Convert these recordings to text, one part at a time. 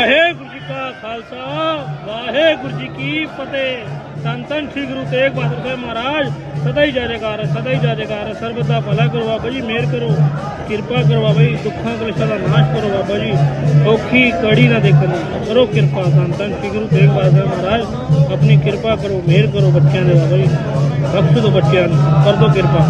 ਵਾਹਿਗੁਰੂ ਜੀ ਕਾ ਖਾਲਸਾ, ਵਾਹਿਗੁਰੂ ਜੀ ਕੀ ਫਤਿਹ। ਸੰਤਨ ਸ੍ਰੀ ਗੁਰੂ ਤੇਗ ਬਹਾਦਰ ਸਾਹਿਬ ਮਹਾਰਾਜ, ਸਦਾ ਹੀ ਜਾਜੇਕਾਰ ਸਦਾ ਹੀ ਜਾਜੇਕਾਰ ਸਰਬਤ ਭਲਾ ਕਰੋ ਬਾਬਾ ਜੀ, ਮਿਹਰ ਕਰੋ, ਕਿਰਪਾ ਕਰੋ ਬਾਬਾ ਜੀ, ਦੁੱਖਾਂ ਕਲੇਸ਼ਾਂ ਦਾ ਨਾਸ਼ ਕਰੋ ਬਾਬਾ ਜੀ, ਔਖੀ ਕੜੀ ਨਾ ਦੇਖਣ, ਕਰੋ ਕਿਰਪਾ ਸੰਤਨ ਸ੍ਰੀ ਗੁਰੂ ਤੇਗ ਬਹਾਦਰ ਸਾਹਿਬ ਮਹਾਰਾਜ, ਆਪਣੀ ਕਿਰਪਾ ਕਰੋ, ਮਿਹਰ ਕਰੋ ਬੱਚਿਆਂ ਦੇ ਬਾਬਾ ਜੀ ਬਖਸ਼ ਦੋ ਬੱਚਿਆਂ ਨੂੰ, ਕਰ ਦੋ ਕਿਰਪਾ।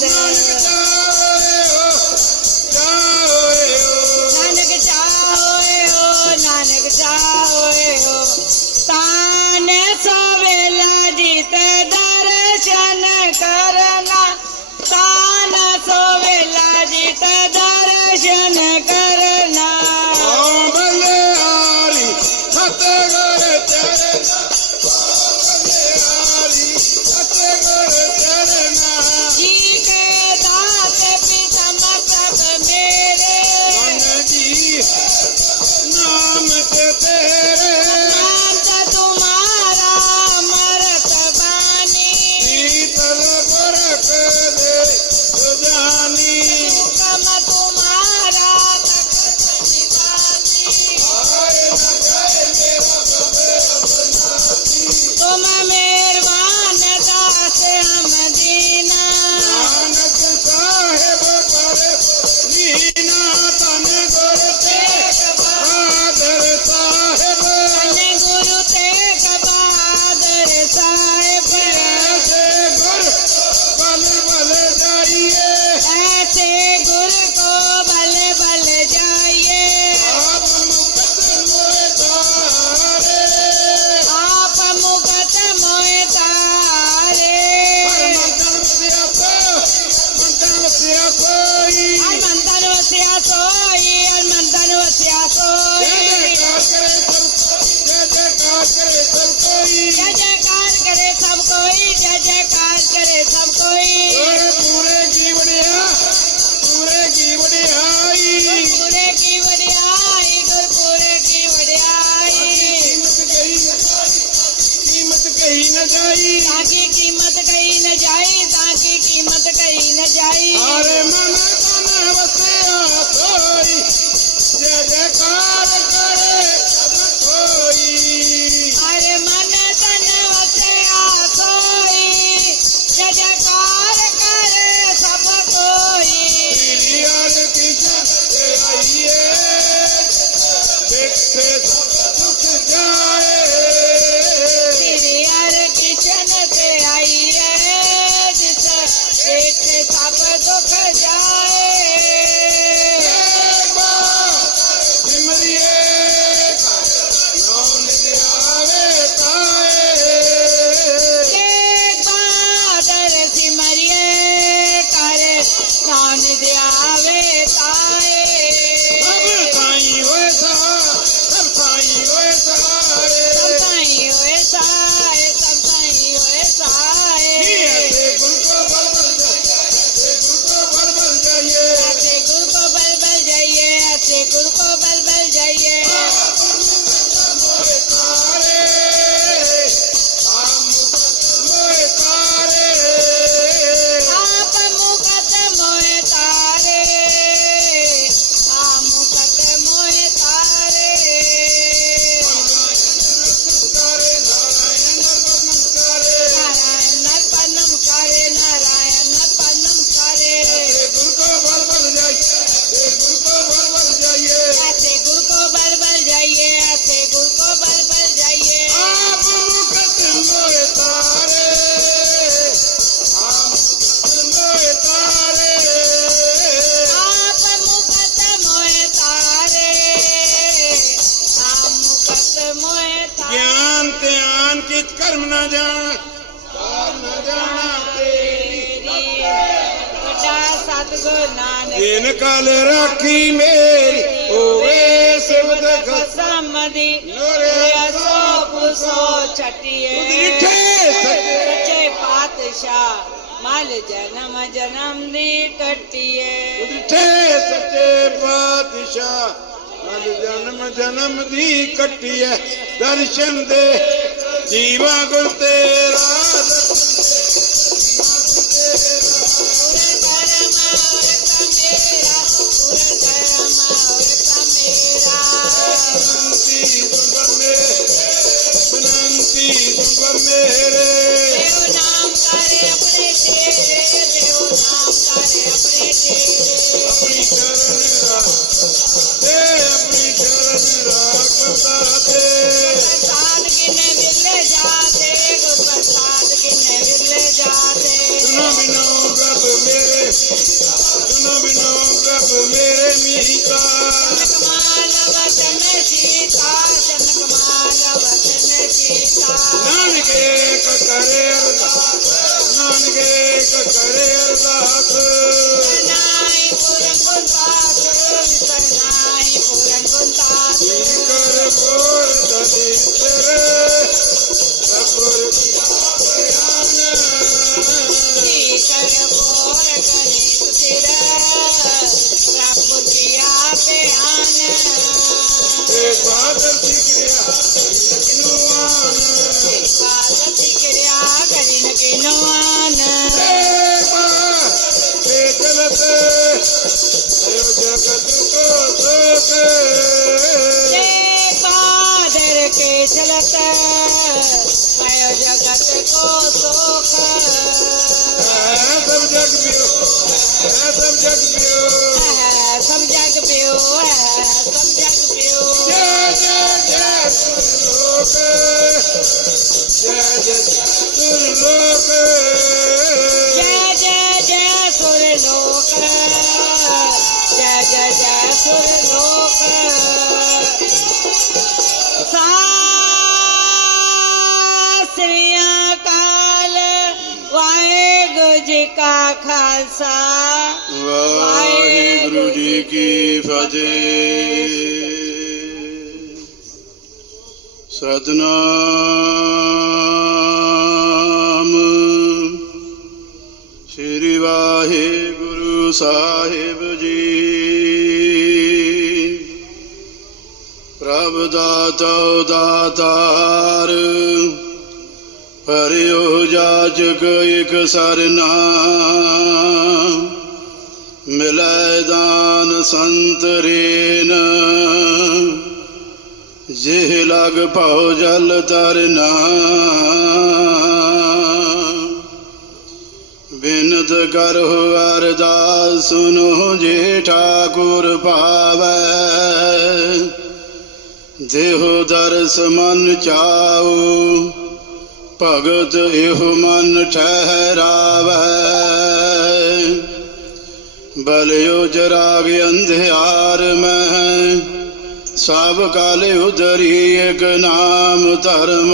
Thank you. جئي جيڪار ڪري سڀ ڪوئي جئي جيڪار ڪري سڀ ڪوئي ਕਿਤ ਕਰਮ ਨਾ ਜਾਣਾ। ਸਾਰ ਨਾ ਜਾਣਾ ਤੇਰੀ ਵੱਡਾ ਸਤਗੁਰ ਨਾਨਕ। ਜਿਨ ਕਲ ਰਾਖੀ ਮੇਰੀ ਹੋਵੇ ਸਿਵਦ ਖਸਮ। ਦੀ। ਨੋਰੇ ਸੋ ਪੁਸੋ ਛਟਿਏ। ਨਿੱਠੇ ਸੱਚੇ। ਪਾਤਸ਼ਾਹ ਮਲ ਜਨਮ ਜਨਮ ਦੀ ਕੱਟੀਏ। ਨਿੱਠੇ ਸੱਚੇ ਪਾਤਸ਼ਾਹ ਮਲ ਜਨਮ ਜਨਮ ਦੀ ਕੱਟੀਏ। ਦਰਸ਼ਨ ਦੇ Chiva Costera. Yeah, I'm so jacked ਕਾ ਖਾਲਸਾ ਵਾਹਿਗੁਰੂ ਜੀ ਕੀ ਫਤਿਹ। ਸਤਨਾਮ ਸ੍ਰੀ ਵਾਹਿਗੁਰੂ ਸਾਹਿਬ ਜੀ। ਪ੍ਰਭ ਦਾਤਾ ਦਾਤਾਰ ਪਰਿਉ ਜਾਚਕ ਇਕ ਸਰਨਾ ਮਿਲੈ ਦਾਨ ਸੰਤ ਰੇਨ। ਜਿਹ ਲਗ ਭਉ ਜਲ ਤਰਨਾ ਬਿਨਤ ਕਰਹੁ ਅਰਦਾਸ ਸੁਨੋ ਜੇ ਠਾਕੁਰ ਭਾਵੈ। ਦੇਹੁ ਦਰਸ ਮਨ ਚਾਉ ਭਗਤ ਇਹੋ ਮਨ ਠਹਿਰਾਵੈ। ਬਲਿਓ ਜਰਾਗ ਅੰਧਿਆਰ ਮੈਂ, ਸਭ ਕਾਲ ਉਦਰੀ ਇਕ ਨਾਮ ਧਰਮ।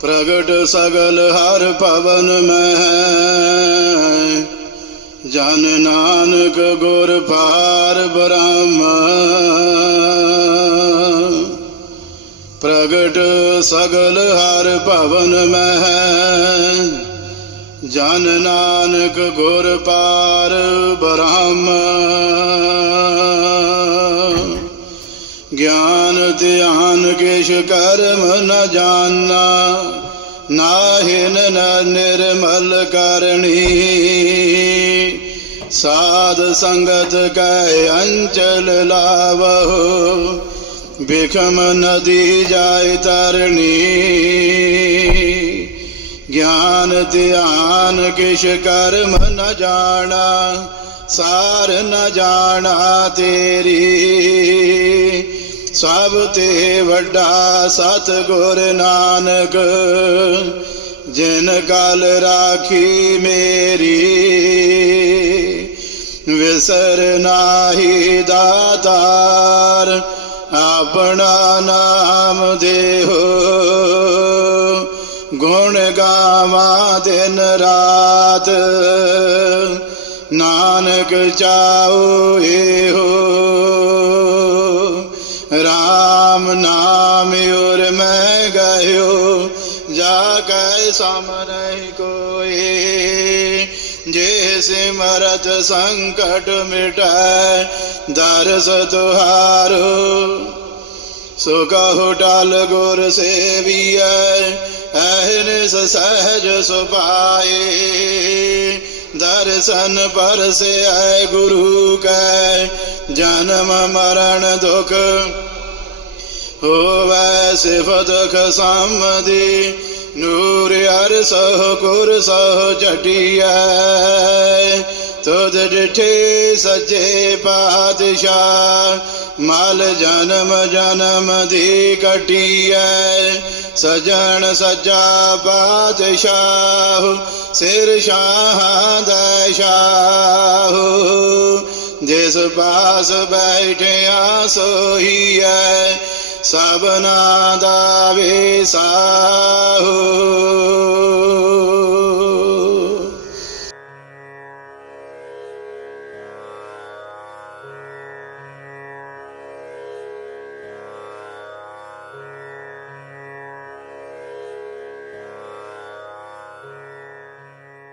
ਪ੍ਰਗਟ ਸਗਲ ਹਰ ਪਵਨ ਮੈਂ, ਜਨ ਨਾਨਕ ਗੁਰ ਪਾਰ ਬ੍ਰਹਮ। ਪ੍ਰਗਟ ਸਗਲ ਹਰ ਭਵਨ ਮੈਂ ਜਨ ਨਾਨਕ ਗੁਰ ਪਾਰ ਬ੍ਰਹਮ। ਗਿਆਨ ਧਿਆਨ ਕਿਛ ਕਰਮ ਨ ਜਾਣਾ ਨਾਹਿਨ ਨ ਨਿਰਮਲ ਕਰਨੀ। ਸਾਧ ਸੰਗਤ ਕੈ ਅੰਚਲ ਲਾਵਹੁ ਬਿਖਮ ਨਦੀ ਜਾਇ ਤਰਣੀ, ਗਿਆਨ ਧਿਆਨ ਕਿਛ ਕਰਮ ਨ ਜਾਣਾ, ਸਾਰ ਨ ਜਾਣਾ ਤੇਰੀ। ਸਭ ਤੇ ਵੱਡਾ ਸਤ ਗੁਰ ਨਾਨਕ, ਜਿਨ ਕਲ ਰਾਖੀ ਮੇਰੀ। ਵਿਸਰ ਨਾਹੀ ਦਾਤਾਰ ਆਪਣਾ ਨਾਮ ਦੇਹੋ। ਗੁਣ ਗਾਵਾਂ ਦਿਨ ਰਾਤ। ਨਾਨਕ ਚਾਉ ਇਹੋ ਰਾਮ ਨਾਮ ਉਰ ਮੈਂ ਗਇਓ ਜਾ ਕੈ ਸਮ ਨਹੀਂ ਕੋਏ ਜੇ ਸਿਮਰਤ ਸੰਕਟ ਮਿਟੈ, ਦਰਸ ਤੁਹਾਰੋ। ਸੋ ਕਹੋ ਟਲ ਗੁਰ ਸੇਵੀਐ ਐਹਨਿਸ ਸਹਿਜ ਸੁਪਾਏ ਦਰਸ਼ਨ ਪਰਸੈ ਗੁਰੂ ਕੈ, ਜਨਮ ਮਰਨ ਦੁਖ ਹੋਵੈ ਸਿਫਤ ਖਸਮਦੀ। ਨੂਰ ਅਰ ਸਹ ਗੁਰ ਸਹ ਜਟਿਐ, ਤੁਧ ਡਿਠੇ ਸੱਚੇ ਪਾਤਸ਼ਾਹ, ਮਲ ਜਨਮ ਜਨਮ ਦੀ ਕਟਿਐ, ਸਜਣ ਸਜਾ ਪਾਤਸ਼ਾਹ, ਸਿਰ ਸ਼ਾਹ ਦਾ ਜਿਸ ਪਾਸ ਬੈਠਿਆ ਸੋਹੀਐ ਸਭਨਾ ਦਾ ਵਿਸਾਹੋ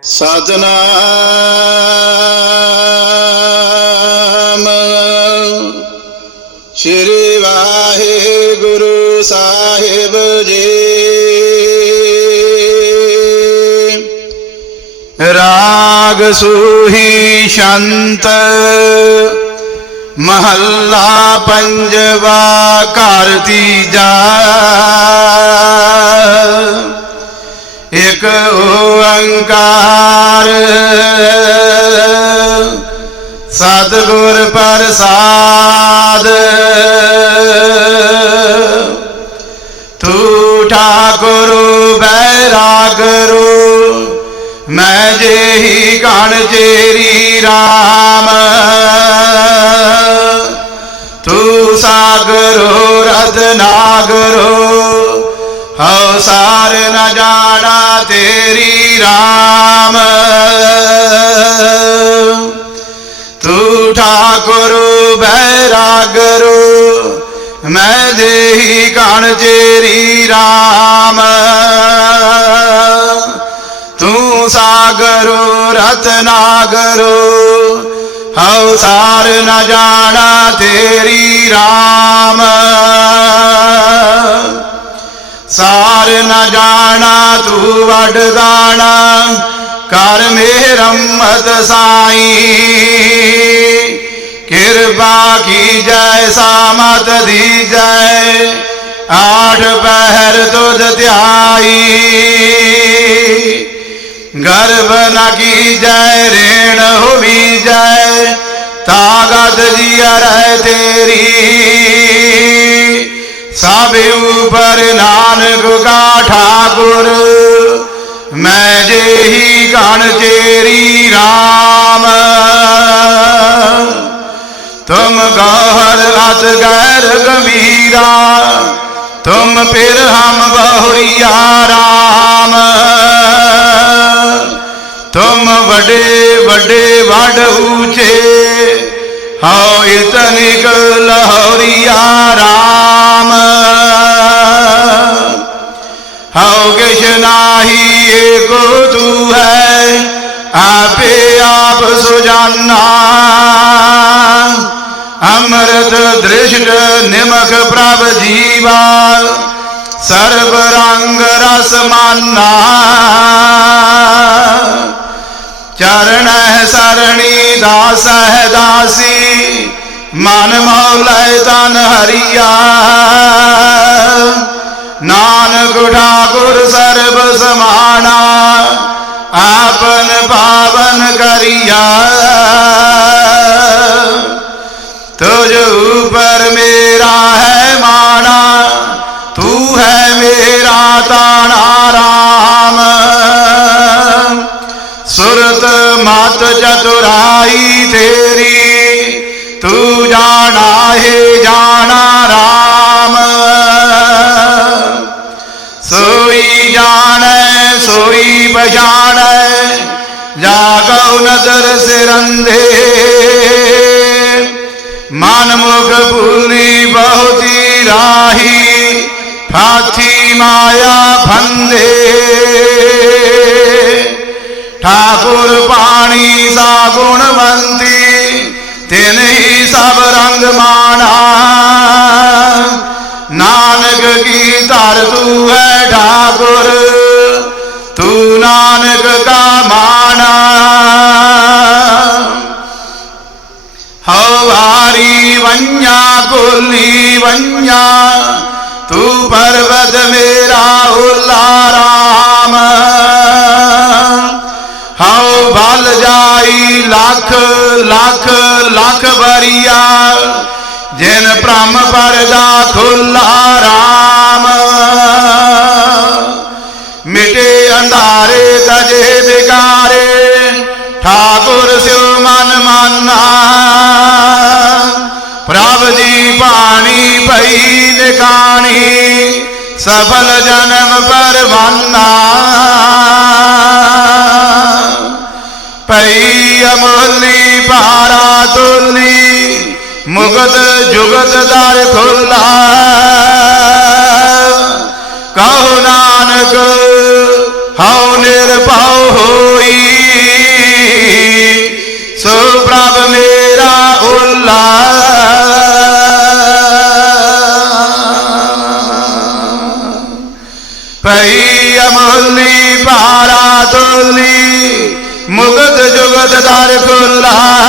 ਸਾਜਨਾ ਸ਼੍ਰੀ ਵਾਹਿਗੁਰੂ ਸਾਹਿਬ ਜੀ। ਰਾਗ ਸੂਹੀ ਸ਼ੰਤ ਮਹੱਲਾ ਪੰਜਵਾ ਘਰ ਤੀਜਾ। ਇਕ ਓੰਕਾਰ ਸਤਿਗੁਰ ਪ੍ਰਸਾਦ। ਤੂ ਠਾਕੁਰ ਬੈਰਾਗਰੂ ਮੈਂ ਜਿਹੀ ਕਣ ਜੇਰੀ RAM ਤੂੰ ਸਾਗਰੋ ਰਤਨਾਗਰੋ ਹਉ ਸਾਰ ਨ ਜਾਣਾ ਤੇਰੀ RAM ਗੁਰੂ ਠਾਕੁਰ ਬੈਰਾਗਰੂ ਮੈਂ ਦੇਹੀ ਕਣ ਚੇਰੀ RAM ਤੂੰ ਸਾਗਰੋ ਰਤਨਾਗਰੋ, ਹਉ ਸਾਰ ਨ ਜਾਣਾ ਤੇਰੀ RAM ਸਾਰ ਨ ਜਾਣਾ ਤੂੰ ਵੱਡ ਦਾਣਾ, ਕਰ ਮੇਰਮਤ ਸਾਈ। ਕਿਰਪਾ ਕੀ ਜੈ ਸਾਮਤ ਦੀ ਜੈ? ਆਠ ਪਹਿਰ ਤੁਧ ਧਿਆਈ। ਗਰਭ ਕੀ ਜੈ, ਰੇਣ ਹੋਵੀਜੈ ਤਾਗਤ ਜੀਅ ਰਹਿ ਤੇਰੀ। ਸਭ ਉਪਰ ਨਾਨਕ ਕਾ ਠਾਕੁਰ, ਮੈਂ ਜਿਹੀ ਗਣ ਤੇਰੀ RAM गैर गंभीरा तुम फिर हम बहुरिया राम तुम बड़े बड़े वड ऊंचे हो इतनिक लहरिया राम हो किश नाही एको तू है आपे आप सुजाना ਅੰਮ੍ਰਿਤ ਦ੍ਰਿਸ਼ਟ ਨਿਮਖ ਪ੍ਰਭ ਜੀਵਾਲ, ਸਰਬ ਰੰਗ ਰਸ ਮਾਨਾ। ਚਰਨ ਸਰਣੀ ਦਾਸ ਹੈ ਦਾਸੀ, ਮਨ ਮੌਲੈ ਤਨ ਹਰੀਆ। ਨਾਨਕ ਠਾਕੁਰ ਸਰਬ ਸਮਾਨਾ ਆਪਨ ਪਾਵਨ ਕਰੀਆ। ਸੁਰਤ ਮਤ ਚਤੁਰਾਈ ਤੇਰੀ, ਤੂੰ ਜਾਣਾ ਹੈ, ਜਾਣਾ RAM ਸੋਈ ਜਾਣੈ, ਸੋਈ ਪਛਾਣੈ, ਜਾਗਉ ਨਦਰ ਸਿਰੰਧੇ ਮਨ ਮੁਖ ਭੂਲੀ ਬਹੁਤੀ ਰਾਹੀ, ਫਾਥੀ ਮਾਇਆ ਫੰਦੇ। ਠਾਕੁਰ ਪਾਣੀ ਸਾ ਗੁਣਵੰਤੀ ਤਿਨਹੀ ਸਭ ਰੰਗ ਮਾਨਾ ਨਾਨਕ ਕੀ ਧਰ ਤੂੰ ਹੈ ਠਾਕੁਰ, ਤੂੰ ਨਾਨਕ ਕਾ ਮਾਨਾ ਹਵਾਰੀ ਵੰਨਾ ਕੁਲੀ ਵੰਨਾ ਤੂੰ ਪਰਵਤ ਮੇਰਾ ਉਲਾ ਵਾਰੀ, ਲੱਖ ਲੱਖ ਲੱਖ ਵਾਰੀਆ। ਜਿਨ ਭ੍ਰਮ ਪਰਦਾ ਖੁੱਲਾ ਰਾਮ। ਮਿਟੇ ਅੰਧਾਰੇ ਤਜੇ ਵਿਕਾਰੇ ਠਾਕੁਰ ਸਿਉ ਮਨ ਮਾਨਾ। ਪ੍ਰਭ ਦੀ ਬਾਣੀ ਭਈ ਲਿਖਾਣੀ ਸਫਲ ਜਨਮ ਪਰਵਾਨਾ। ਮੁਹੱਲੀ ਭਾਰਾ ਤੁਲੀ ਮੁਗਤ ਜੁਗਤ ਦਰ ਖੁੱਲਾ। ਕਹੋ ਨਾਨਕ, ਹਉ ਨਿਰਭਉ ਹੋਈ। ਸੋ ਪ੍ਰਭ ਮੇਰਾ ਉੱਲਾ। ਪਈ ਅਮਲੀ, ਭਾਰਾ ਤੁਲੀ تدارك الله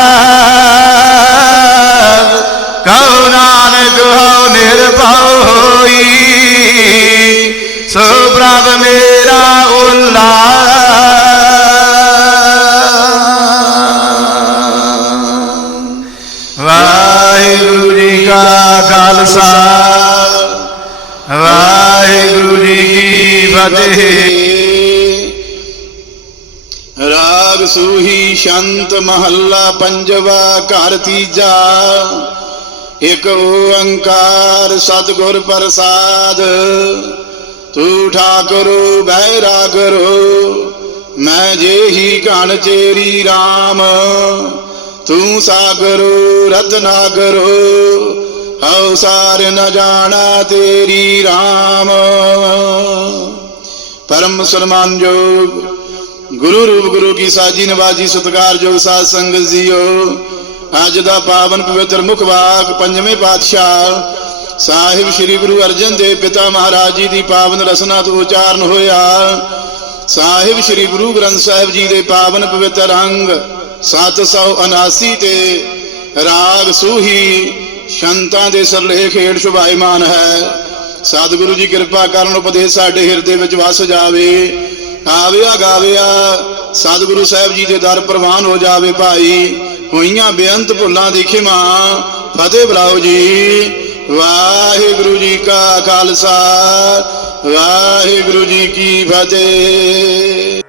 ਘਰ ਤੀਜਾ, ਇਕ ਓੰਕਾਰ ਸਤਿਗੁਰ ਪ੍ਰਸਾਦ। ਤੂੰ ਠਾਕੁਰ ਬਹਿਰਾ ਕਰੋ ਮੈਂ ਜਿਹੀ ਘਣ ਚੇਰੀ RAM ਤੂੰ ਸਾਗਰੋ ਰਤਨਾ ਕਰੋ ਹਉ ਸਾਰ ਨ ਜਾਣਾ ਤੇਰੀ RAM ਪਰਮ ਸਨਮਾਨ ਸਨਮਾਨਯੋਗ ਗੁਰੂ ਰੂਪ ਗੁਰੂ ਕੀ ਸਾਜੀ ਨਵਾਜੀ ਸਤਿਕਾਰਯੋਗ ਸਾਧ ਸੰਗਤ ਜੀਓ। ਅੱਜ ਦਾ ਪਾਵਨ ਪਵਿੱਤਰ ਮੁਖ ਵਾਕ, ਪੰਜਵੇਂ ਪਾਤਸ਼ਾਹ। ਸਾਹਿਬ ਸ੍ਰੀ ਗੁਰੂ ਅਰਜਨ ਦੇਵ ਪਿਤਾ ਮਹਾਰਾਜ ਜੀ ਦੀ ਪਾਵਨ ਰਸਨਾ ਤੋਂ ਉਚਾਰਨ ਹੋਇਆ। ਸਾਹਿਬ ਸ੍ਰੀ ਗੁਰੂ ਗ੍ਰੰਥ ਸਾਹਿਬ ਜੀ ਦੇ ਪਾਵਨ ਪਵਿੱਤਰ ਅੰਗ 779 ਤੇ ਰਾਗ ਸੂਹੀ, ਸ਼ੰਤਾਂ ਦੇ ਸਰਲੇਖ ਹੇਠ ਸ਼ੁਭਾਇਮਾਨ ਹੈ। ਸਤਿਗੁਰੂ ਜੀ ਕਿਰਪਾ ਕਰਨ ਉਪਦੇਸ਼ ਸਾਡੇ ਹਿਰਦੇ ਵਿੱਚ ਵਸ ਜਾਵੇ। ਆਵਿਆ ਗਾਵਿਆ, ਸਤਿਗੁਰੂ ਸਾਹਿਬ ਜੀ ਦੇ ਦਰ ਪ੍ਰਵਾਨ ਹੋ ਜਾਵੇ ਭਾਈ। ਹੋਈਆਂ ਬੇਅੰਤ ਭੁੱਲਾਂ ਦੀ ਖਿਮਾ। ਫਤਿਹ ਬੁਲਾਓ ਜੀ। ਵਾਹਿਗੁਰੂ ਜੀ ਕਾ ਖਾਲਸਾ। ਵਾਹਿਗੁਰੂ ਜੀ ਕੀ ਫਤਿਹ।